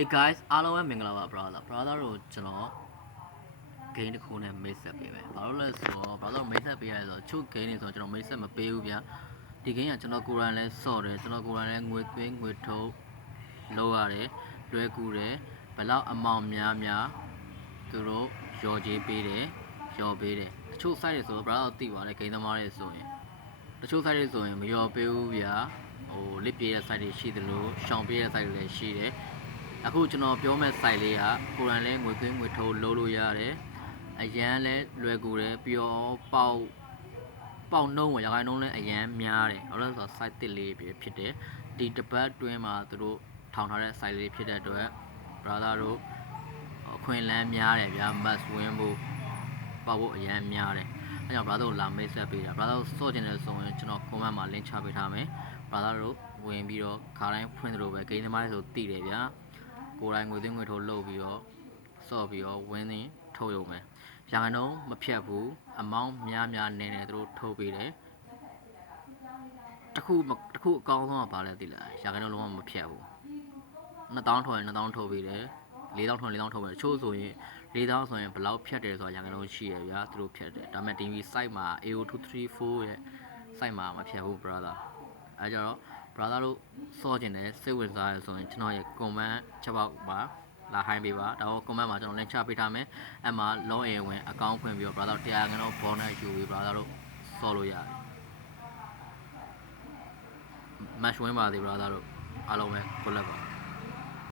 Hey guys အားလုံးပဲမင်္ဂလာပါ brother တို့ကျွန်တော် game တစ်ခုနဲ့မိတ်ဆက်ပေးမယ်ဘာလို့လဲဆိုတော့ brother မိတ်ဆက်ပေးရဆိုတော့ချုပ် game တွေဆိုတော့ကျွန်တော်မိတ်ဆက်မပေးဘူးဗျာဒီ game ကကျွန်တော်ကိုယ်တိုင်လဲစော့တယ်ကျွန်တော်ကိုယ်တိုင်လဲငွေသွင်းငွေထုတ်လုပ်ရတယ်လွယ်ကူတယ်ဘယ်လောက်အမောင်များသူတို့ရော်ကြေးပေးတယ်ရော်ပေးတယ်တချို့ site တွေဆိုတော့ brother သိပါတယ် game သမားတွေဆိုရင်တချို့ site တွေဆိုရင်မရော်ပေးဘူးဗျာဟိုလစ်ပြေးတဲ့ site တွေရှိသလိုရှောင်ပြေးတဲ့ site တွေလည်းရှိတယ်အခုကျွန်တော်ပြောမဲ့ site လေးကကိုယ်တိုင်လဲငွေသွင်းငွေထုတ်လုပ်လို့ရတယ်အရန်လဲလွယ်ကူတယ်ပြီးတော့ပေါက်နှုံးဝင်ရာခိုင်နှုန်းလဲအရန်များတယ်ဟုတ်လားဆိုတော့ site တစ်လေးဖြစ်တယ်ဒီတပတ်တွင်းမှာသူတို့ထောင်ထားတဲ့ site လေးဖြစ်တဲ့အတွက် brother တို့အခွင့်အလမ်းများတယ်ဗျာ must win ဖို့ပေါက်ဖို့အရန်များတယ်အဲကြောင့် brother တို့လာမိတ်ဆက်ပေးတာ brother တို့စော့ကျင်တယ်ဆိုရင်ကျွန်တော် comment မှာ link ချပေးထားမယ် brother တို့ဝင်ပြီးတော့ခါတိုင်းဖွင့်သလိုပဲ game သမားတွေဆိုတည်တယ်ဗျာကိုယ်တိုင်ငွေသွင်းငွေထုတ်လုပ်ပြီးတော့စော့ပြီးတော့ဝင်းနေထုတ်ရုံပဲရာခိုင်နှုန်းမဖြတ်ဘူးအမောင်းများနေနေသူတို့ထုတ်ပေးတယ်တခုအကောင်းဆုံးကဘာလဲသိလားရာခိုင်နှုန်းလုံးဝမဖြတ်ဘူး2000ထုတ်ရင်2000ထုတ်ပေးတယ်4000ထုတ်4000ထုတ်ပေးတယ်ချို့ဆိုရင်4000ဆိုရင်ဘယ်လောက်ဖြတ်တယ်ဆိုတာရာခိုင်နှုန်းရှိရဗျာသူတို့ဖြတ်တယ်ဒါပေမဲ့ TV site မှာ AO234 ရဲ့ site မှာမဖြတ်ဘူး brother အဲကြတော့ brother တို့စော့ကျင်တယ်စိတ်ဝင်စားရဆိုရင်ကျွန်တော်ရဲ့ comment ချက်ပေါက်ပါလာဟိုင်းပေးပါဒါတော့ comment မှာကျွန်တော် link ချပေးထားမယ်အဲ့မှာ login ဝင် account ဖွင့်ပြီးတော့ brother တရားငန်းတော့ bonus ယူပြီး brother တို့စော့လို့ရတယ် match win ပါသည် brother တို့အားလုံးပဲ good luck ပါ